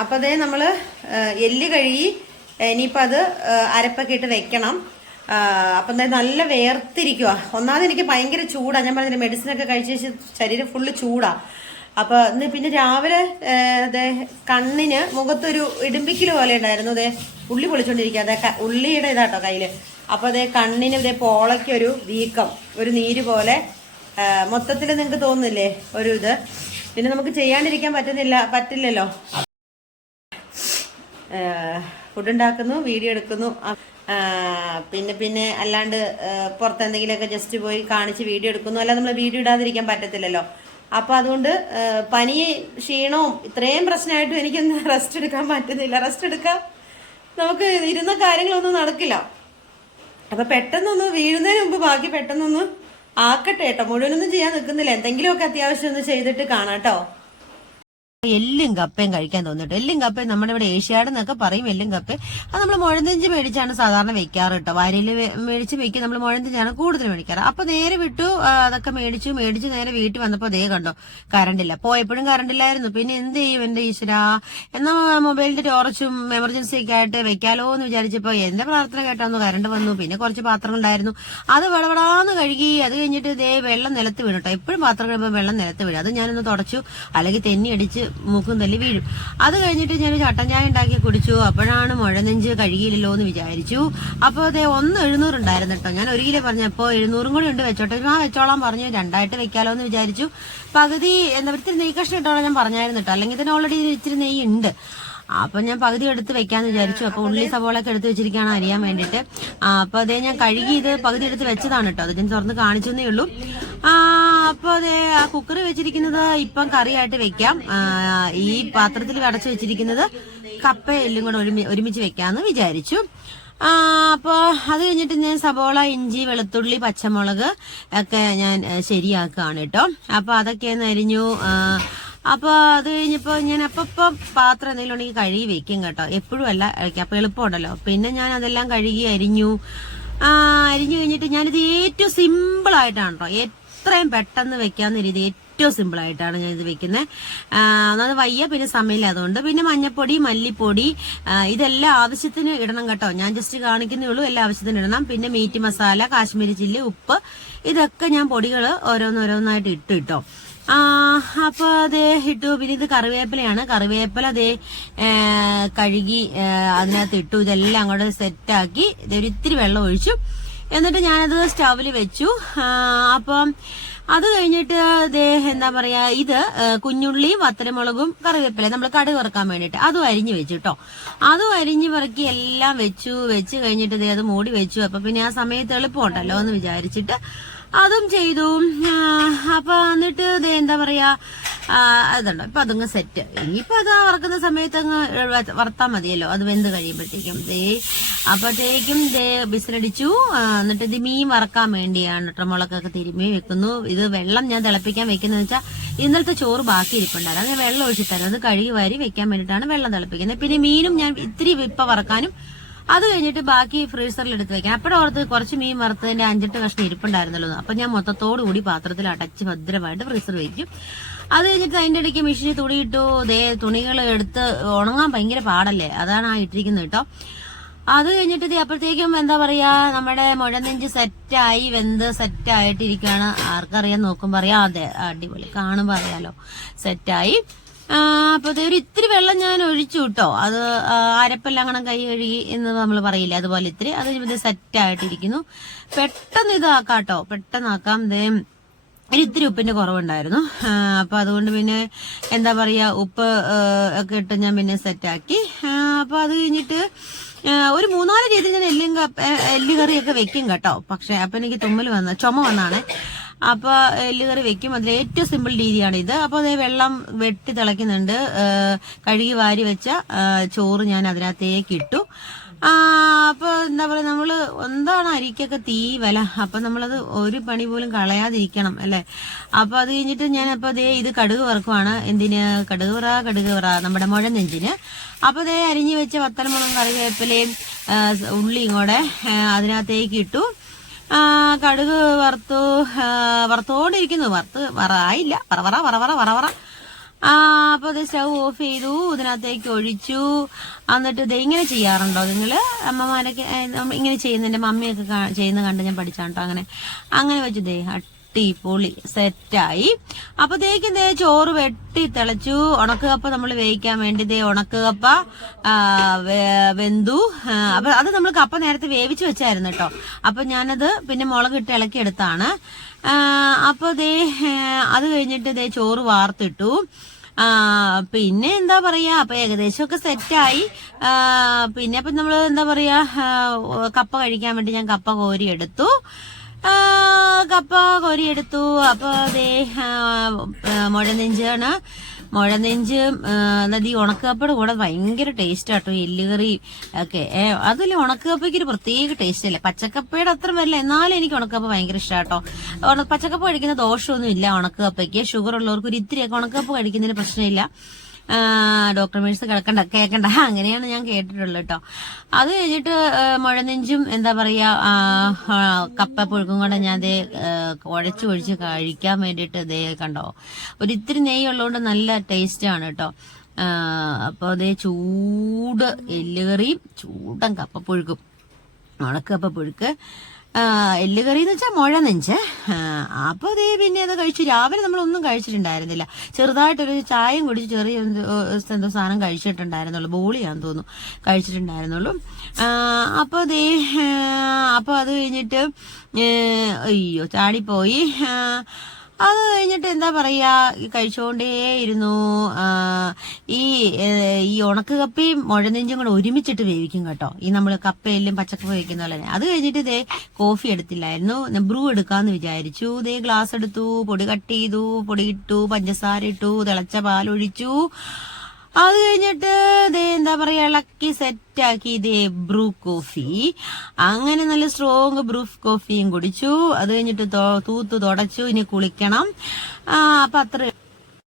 അപ്പൊ അതേ നമ്മള് എല്ല് കഴുകി ഇനിയിപ്പോ അത് അരപ്പൊക്കെ ഇട്ട് വെക്കണം. അപ്പൊ നല്ല വേർതിരിക്കുക. ഒന്നാമത് എനിക്ക് ഭയങ്കര ചൂടാ. ഞാൻ പറഞ്ഞില്ല മെഡിസിൻ ഒക്കെ കഴിച്ച ശരീരം ഫുള്ള് ചൂടാ. അപ്പൊ ഇന്ന് പിന്നെ രാവിലെ അതെ കണ്ണിന് മുഖത്തൊരു ഇടുമ്പിക്കല് പോലെ ഉണ്ടായിരുന്നു. അതെ ഉള്ളി പൊളിച്ചോണ്ടിരിക്കുക. അതെ ഉള്ളിയുടെ ഇതാട്ടോ കയ്യില്. അപ്പൊ അതെ കണ്ണിന് ഇതേ പോളയ്ക്കൊരു വീക്കം, ഒരു നീര് പോലെ മൊത്തത്തിൽ നിങ്ങൾക്ക് തോന്നുന്നില്ലേ ഒരു ഇത്. പിന്നെ നമുക്ക് ചെയ്യാണ്ടിരിക്കാൻ പറ്റില്ലല്ലോ. ഫുഡ് ഉണ്ടാക്കുന്നു, വീഡിയോ എടുക്കുന്നു, പിന്നെ അല്ലാണ്ട് പുറത്ത് എന്തെങ്കിലുമൊക്കെ ജസ്റ്റ് പോയി കാണിച്ച് വീഡിയോ എടുക്കുന്നു. അല്ലാതെ നമ്മൾ വീഡിയോ ഇടാതിരിക്കാൻ പറ്റത്തില്ലല്ലോ. അപ്പൊ അതുകൊണ്ട് പനി ക്ഷീണവും ഇത്രയും പ്രശ്നമായിട്ടും എനിക്കൊന്ന് റെസ്റ്റ് എടുക്കാൻ പറ്റുന്നില്ല. റെസ്റ്റ് എടുക്കാൻ നമുക്ക് ഇരുന്ന കാര്യങ്ങളൊന്നും നടക്കില്ല. അപ്പൊ പെട്ടെന്നൊന്ന് വീഴുന്നതിന് മുമ്പ് ബാക്കി പെട്ടെന്നൊന്ന് ആക്കട്ടെ കേട്ടോ. മുഴുവനൊന്നും ചെയ്യാൻ നിൽക്കുന്നില്ല. എന്തെങ്കിലുമൊക്കെ അത്യാവശ്യം ഒന്ന് ചെയ്തിട്ട് കാണാം കേട്ടോ. എല്ലും കപ്പയും കഴിക്കാൻ തോന്നിട്ട്. എല്ലും കപ്പയും നമ്മുടെ ഇവിടെ ഏഷ്യാഡ് എന്നൊക്കെ പറയും. എല്ലും കപ്പയും അത് നമ്മൾ മുഴന്തഞ്ച് മേടിച്ചാണ് സാധാരണ വെക്കാറ് കേട്ടോ. വാരിയിൽ മേടിച്ച് വെക്കും. നമ്മൾ മുഴന്തഞ്ചാണ് കൂടുതൽ മേടിക്കാറ്. അപ്പൊ നേരെ വിട്ടു. അതൊക്കെ മേടിച്ചു നേരെ വീട്ടിൽ വന്നപ്പോ ദേ കണ്ടോ കറണ്ടില്ല. പോയപ്പോഴും കറണ്ടില്ലായിരുന്നു. പിന്നെ എന്ത് ചെയ്യും എന്റെ ഈശ്വരാ. എന്നാ മൊബൈലിന്റെ ടോർച്ചും എമർജൻസി ഒക്കെ ആയിട്ട് വെക്കാലോ എന്ന് വിചാരിച്ചപ്പോ എന്റെ പ്രാർത്ഥന കേട്ടാന്ന് കറണ്ട് വന്നു. പിന്നെ കുറച്ച് പാത്രങ്ങൾ ഉണ്ടായിരുന്നു. അത് വടവടാന്ന് കഴുകി. അത് കഴിഞ്ഞിട്ട് ദേ വെള്ളം നിലത്ത് വീണു കേട്ടോ. എപ്പോഴും പാത്രം കഴിയുമ്പോൾ വെള്ളം നിലത്ത് വീഴും. അത് ഞാനൊന്ന് തുടച്ചു. അല്ലെങ്കിൽ തെന്നി അടിച്ച് മൂക്കും തല്ലി വീഴും. അത് കഴിഞ്ഞിട്ട് ഞാൻ ചട്ടൻ ചായ ഉണ്ടാക്കി കുടിച്ചു. അപ്പോഴാണ് മുഴനെഞ്ച് കഴുകിയില്ലല്ലോ എന്ന് വിചാരിച്ചു. അപ്പൊ അതെ 1,700 ഉണ്ടായിരുന്നു കേട്ടോ. ഞാൻ 1 കിലോ പറഞ്ഞപ്പോ 700 കൂടി ഉണ്ട് വെച്ചോട്ടെ. വെച്ചോളാൻ പറഞ്ഞു. 2ആയിട്ട് വെക്കാലോ എന്ന് വിചാരിച്ചു. പകുതി ഇത്തിരി നെയ്യ് കഷ്ണം ഇട്ടോളാം ഞാൻ പറഞ്ഞായിരുന്നു കേട്ടോ. അല്ലെങ്കിൽ തന്നെ ഓൾറെഡി ഇച്ചിരി നെയ്യ് ഉണ്ട്. അപ്പൊ ഞാൻ പകുതി എടുത്ത് വെക്കാന്ന് വിചാരിച്ചു. അപ്പൊ ഉള്ളി സവോളൊക്കെ എടുത്ത് വെച്ചിരിക്കുകയാണ് അരിയാൻ വേണ്ടിട്ട്. അപ്പൊ അതേ ഞാൻ കഴുകി ഇത് പകുതി എടുത്ത് വെച്ചതാണ് കേട്ടോ. അത് ഞാൻ തുറന്ന് കാണിച്ചെന്നേ ഉള്ളൂ. അപ്പൊ അതെ ആ കുക്കർ വെച്ചിരിക്കുന്നത് ഇപ്പം കറിയായിട്ട് വെക്കാം. ഈ പാത്രത്തിൽ അടച്ചു വെച്ചിരിക്കുന്നത് കപ്പ എല്ലും കൂടെ ഒരുമിച്ച് വെക്കാന്ന് വിചാരിച്ചു. അപ്പൊ അത് കഴിഞ്ഞിട്ട് ഞാൻ സവോള, ഇഞ്ചി, വെളുത്തുള്ളി, പച്ചമുളക് ഒക്കെ ഞാൻ ശരിയാക്കുകയാണ് കേട്ടോ. അപ്പൊ അതൊക്കെ ഒന്ന് അരിഞ്ഞു. അപ്പൊ അത് കഴിഞ്ഞപ്പോ ഞാൻ അപ്പം പാത്രം എന്തെങ്കിലും ഉണ്ടെങ്കിൽ കഴുകി വെക്കും കേട്ടോ. എപ്പോഴും അല്ല അപ്പൊ എളുപ്പമുണ്ടല്ലോ. പിന്നെ ഞാൻ അതെല്ലാം കഴുകി അരിഞ്ഞു കഴിഞ്ഞിട്ട് ഞാനിത് ഏറ്റവും സിമ്പിൾ ആയിട്ടാണ് കേട്ടോ. എത്രയും പെട്ടെന്ന് വെക്കാവുന്ന രീതി ഏറ്റവും സിമ്പിൾ ആയിട്ടാണ് ഞാൻ ഇത് വെക്കുന്നത്. അത് വയ്യ, പിന്നെ സമയമില്ല. അതുകൊണ്ട് പിന്നെ മഞ്ഞപ്പൊടി, മല്ലിപ്പൊടി ഇതെല്ലാം ആവശ്യത്തിന് ഇടണം കേട്ടോ. ഞാൻ ജസ്റ്റ് കാണിക്കുന്നേ ഉള്ളൂ. എല്ലാം ആവശ്യത്തിന് ഇടണം. പിന്നെ മീറ്റ് മസാല, കാശ്മീരി ചില്ലി, ഉപ്പ്, ഇതൊക്കെ ഞാൻ പൊടികൾ ഓരോന്നോരോന്നായിട്ട് ഇട്ടു കേട്ടോ. അപ്പൊ അതേ ഇട്ടു. പിന്നെ ഇത് കറിവേപ്പിലയാണ്. കറിവേപ്പില അതേ കഴുകി അതിനകത്ത് ഇട്ടു. ഇതെല്ലാം അങ്ങോട്ട് സെറ്റാക്കി ഇത്തിരി വെള്ളം ഒഴിച്ചു. എന്നിട്ട് ഞാനത് സ്റ്റവിൽ വെച്ചു. അപ്പം അത് കഴിഞ്ഞിട്ട് ദേ എന്താ പറയാ, ഇത് കുഞ്ഞുള്ളിയും വത്തലമുളകും കറിവേപ്പില നമ്മൾ കടുക് വറക്കാൻ വേണ്ടിട്ട് അതും അരിഞ്ഞു വെച്ചു കേട്ടോ. അതും അരിഞ്ഞു പറക്കി എല്ലാം വെച്ച് കഴിഞ്ഞിട്ട് ദേ അത് മൂടി വെച്ചു. അപ്പൊ പിന്നെ ആ സമയത്ത് എളുപ്പമുണ്ടല്ലോ എന്ന് വിചാരിച്ചിട്ട് അതും ചെയ്തു. അപ്പൊ എന്നിട്ട് ഇത് എന്താ പറയാ അതുണ്ടോ ഇപ്പൊ അതങ്ങ് സെറ്റ്. ഇനിയിപ്പോ അത് വറക്കുന്ന സമയത്ത് അങ്ങ് വറുത്താൽ മതിയല്ലോ. അത് വെന്ത് കഴിയുമ്പോഴത്തേക്കും അപ്പോഴത്തേക്കും ബിസിലടിച്ചു. എന്നിട്ട് ഇത് മീൻ വറക്കാൻ വേണ്ടിയാണ് കേട്ടോ. മുളകൊക്കെ തിരുമ്മി വെക്കുന്നു. ഇത് വെള്ളം ഞാൻ തിളപ്പിക്കാൻ വെക്കുന്നത് വെച്ചാൽ ഇന്നലത്തെ ചോറ് ബാക്കി ഇരിപ്പുണ്ടായിരുന്നു. അങ്ങനെ വെള്ളം ഒഴിച്ചു തരാം. അത് കഴുകി വാരി വെക്കാൻ വേണ്ടിയിട്ടാണ് വെള്ളം തിളപ്പിക്കുന്നത്. പിന്നെ മീനും ഞാൻ ഇത്തിരി ഇപ്പൊ വറക്കാനും അത് കഴിഞ്ഞിട്ട് ബാക്കി ഫ്രീസറിൽ എടുത്ത് വെക്കാം. അപ്പോഴും ഓർത്ത് കുറച്ച് മീൻ വറുത്തതിന്റെ 5-8 കഷ്ണം ഇരിപ്പുണ്ടായിരുന്നല്ലോ. അപ്പൊ ഞാൻ മൊത്തത്തോടുകൂടി പാത്രത്തിൽ അടച്ച് ഭദ്രമായിട്ട് ഫ്രീസർ വെക്കും. അത് കഴിഞ്ഞിട്ട് അതിന്റെ ഇടയ്ക്ക് മെഷീനിൽ തുണിയിട്ടു. തുണികൾ എടുത്ത് ഉണങ്ങാൻ ഭയങ്കര പാടല്ലേ, അതാണ് ഇട്ടിരിക്കുന്നത് കേട്ടോ. അത് കഴിഞ്ഞിട്ട് അപ്പോഴത്തേക്കും എന്താ പറയാ നമ്മുടെ മുഴനെഞ്ച് സെറ്റായി വെന്ത് സെറ്റായിട്ടിരിക്കുകയാണ്. ആർക്കറിയാൻ നോക്കുമ്പോ അറിയാം. അതെ അടിപൊളി, കാണുമ്പോ അറിയാലോ സെറ്റായി. അപ്പൊ ഒരു ഇത്തിരി വെള്ളം ഞാൻ ഒഴിച്ചു കേട്ടോ. അത് അരപ്പെല്ലാം അങ്ങനെ കൈ കഴുകി എന്ന് നമ്മൾ പറയില്ലേ, അതുപോലെ ഇത്തിരി. അത് ഇത് സെറ്റായിട്ടിരിക്കുന്നു. പെട്ടെന്ന് ഇതാക്കാം കേട്ടോ, പെട്ടെന്നാക്കാം. ഇത്തിരി ഉപ്പിന്റെ കുറവുണ്ടായിരുന്നു. അപ്പൊ അതുകൊണ്ട് പിന്നെ എന്താ പറയാ ഉപ്പ് ഒക്കെ ഇട്ട് ഞാൻ പിന്നെ സെറ്റാക്കി. അപ്പൊ അത് കഴിഞ്ഞിട്ട് ഒരു 3-4 രീതിയിൽ ഞാൻ എല്ലുകറിയൊക്കെ വെക്കും കേട്ടോ. പക്ഷെ അപ്പൊ എനിക്ക് ചുമ വന്നാണ്. അപ്പൊ എല്ലുകറി വെക്കും. അതിൽ ഏറ്റവും സിമ്പിൾ രീതിയാണ് ഇത്. അപ്പൊ അതേ വെള്ളം വെട്ടി തിളയ്ക്കുന്നുണ്ട്. കഴുകി വാരി വെച്ച ചോറ് ഞാൻ അതിനകത്തേക്ക് ഇട്ടു. അപ്പൊ എന്താ പറയാ, നമ്മള് എന്താണ് അരിക്കൊക്കെ തീ വില. അപ്പൊ നമ്മളത് ഒരു പണി പോലും കളയാതിരിക്കണം അല്ലെ. അപ്പൊ അത് കഴിഞ്ഞിട്ട് ഞാൻ അപ്പൊ ഇത് കടുക് വറക്കുവാണ്. എന്തിന് കടുക് വറ നമ്മുടെ മുഴനെഞ്ചിന്. അപ്പൊ അരിഞ്ഞു വെച്ച വത്തലമുളകും കറിവേപ്പിലയും ഉള്ളിയും കൂടെ അതിനകത്തേക്ക് ഇട്ടു. കടുക് വറുത്തോണ്ടിരിക്കുന്നു. വറായില്ല, വറ അപ്പൊ അത് സ്റ്റൗ ഓഫ് ചെയ്തു, ഇതിനകത്തേക്ക് ഒഴിച്ചു. എന്നിട്ട് ഇത് ഇങ്ങനെ ചെയ്യാറുണ്ടോ നിങ്ങള്? അമ്മമാരൊക്കെ ഇങ്ങനെ ചെയ്യുന്നതിന്റെ മമ്മിയൊക്കെ ചെയ്യുന്ന കണ്ട് ഞാൻ പഠിച്ചാട്ടോ. അങ്ങനെ വെച്ചു ദേ അടിപൊളി സെറ്റായി. അപ്പത്തേക്കും ദേ ചോറ് വെട്ടി തിളച്ചു. ഉണക്കുകപ്പ നമ്മൾ വേവിക്കാൻ വേണ്ടി ദേ ഉണക്കുകപ്പ വെന്തു. അപ്പൊ അത് നമ്മൾ കപ്പ നേരത്തെ വേവിച്ച് വെച്ചായിരുന്നു കേട്ടോ. അപ്പൊ ഞാനത് പിന്നെ മുളകിട്ട് ഇളക്കിയെടുത്താണ്. അപ്പൊ ദേ അത് കഴിഞ്ഞിട്ട് ദേ ചോറ് വാർത്തിട്ടു. പിന്നെ എന്താ പറയാ, അപ്പൊ ഏകദേശമൊക്കെ സെറ്റായി. പിന്നെ അപ്പൊ നമ്മള് എന്താ പറയാ, കപ്പ കഴിക്കാൻ വേണ്ടി ഞാൻ കപ്പ കോരിയെടുത്തു. അപ്പൊ അതേ മുഴനെഞ്ച് നദി ഉണക്കപ്പയുടെ കൂടെ ഭയങ്കര ടേസ്റ്റ് ആട്ടോ, എല്ലുകറി ഒക്കെ. അതിൽ ഉണക്കപ്പയ്ക്ക് ഒരു പ്രത്യേക ടേസ്റ്റ് അല്ലേ, പച്ചക്കപ്പയുടെ അത്ര വരില്ല, എന്നാലും എനിക്ക് ഉണക്കപ്പ ഭയങ്കര ഇഷ്ടാട്ടോ. പച്ചക്കപ്പ കഴിക്കുന്ന ദോഷമൊന്നും ഇല്ല ഉണക്കപ്പയ്ക്ക്. ഷുഗർ ഉള്ളവർക്ക് ഒരു ഇത്തിരിയൊക്കെ ഉണക്കപ്പ കഴിക്കുന്നതിന് പ്രശ്നമില്ല. ഡോക്ടർ മേഴ്സ് കേൾക്കണ്ട അങ്ങനെയാണ് ഞാൻ കേട്ടിട്ടുള്ളത് കേട്ടോ. അത് കഴിഞ്ഞിട്ട് മുഴനെഞ്ചും എന്താ പറയാ കപ്പ പുഴുക്കും കൂടെ ഞാൻ ദേ കുഴച്ച് കഴിക്കാൻ വേണ്ടിയിട്ട് ദേ കണ്ടോ, ഒരു ഇത്തിരി നെയ്യ് ഉള്ളതുകൊണ്ട് നല്ല ടേസ്റ്റ് ആണ് കേട്ടോ. അപ്പൊ അതേ ചൂട് എല്ലുകറിയും ചൂടൻ കപ്പപ്പുഴുക്കും, ഉണക്കപ്പപ്പുഴുക്ക്, എല്ലുകറി എന്ന് വെച്ചാൽ മുഴനെഞ്ച്. അപ്പൊ അതേ പിന്നെ അത് കഴിച്ചു. രാവിലെ നമ്മളൊന്നും കഴിച്ചിട്ടുണ്ടായിരുന്നില്ല, ചെറുതായിട്ടൊരു ചായയും കുടിച്ച് ചെറിയ എന്തോ സാധനം കഴിച്ചിട്ടുണ്ടായിരുന്നുള്ളൂ, ബോളിയാന്ന് തോന്നുന്നു കഴിച്ചിട്ടുണ്ടായിരുന്നുള്ളൂ. അപ്പൊ അതേ അപ്പൊ അത് കഴിഞ്ഞിട്ട് അയ്യോ ചാടിപ്പോയി. അത് കഴിഞ്ഞിട്ട് എന്താ പറയാ, കഴിച്ചോണ്ടേയിരുന്നു. ഈ ഉണക്ക് കപ്പയും മുഴനെഞ്ചും കൂടെ ഒരുമിച്ചിട്ട് വേവിക്കും കേട്ടോ, ഈ നമ്മള് കപ്പയെല്ലാം പച്ചക്കപ്പ വേവിക്കുന്ന പോലെ. അത് കഴിഞ്ഞിട്ട് ഇതേ കോഫി എടുത്തില്ലായിരുന്നു, ബ്രൂ എടുക്കാന്ന് വിചാരിച്ചു. ഇതേ ഗ്ലാസ് എടുത്തു, പൊടി കട്ട് ചെയ്തു, പൊടി ഇട്ടു, പഞ്ചസാര ഇട്ടു, തിളച്ച പാലൊഴിച്ചു. അത് കഴിഞ്ഞിട്ട് ഇതേ എന്താ പറയാ ഇളക്കി സെറ്റാക്കി ഇതേ ബ്രൂ കോഫി. അങ്ങനെ നല്ല സ്ട്രോങ് ബ്രൂ കോഫിയും കുടിച്ചു. അത് കഴിഞ്ഞിട്ട് തൂത്ത് തുടച്ചു. ഇനി കുളിക്കണം. അപ്പൊ അത്ര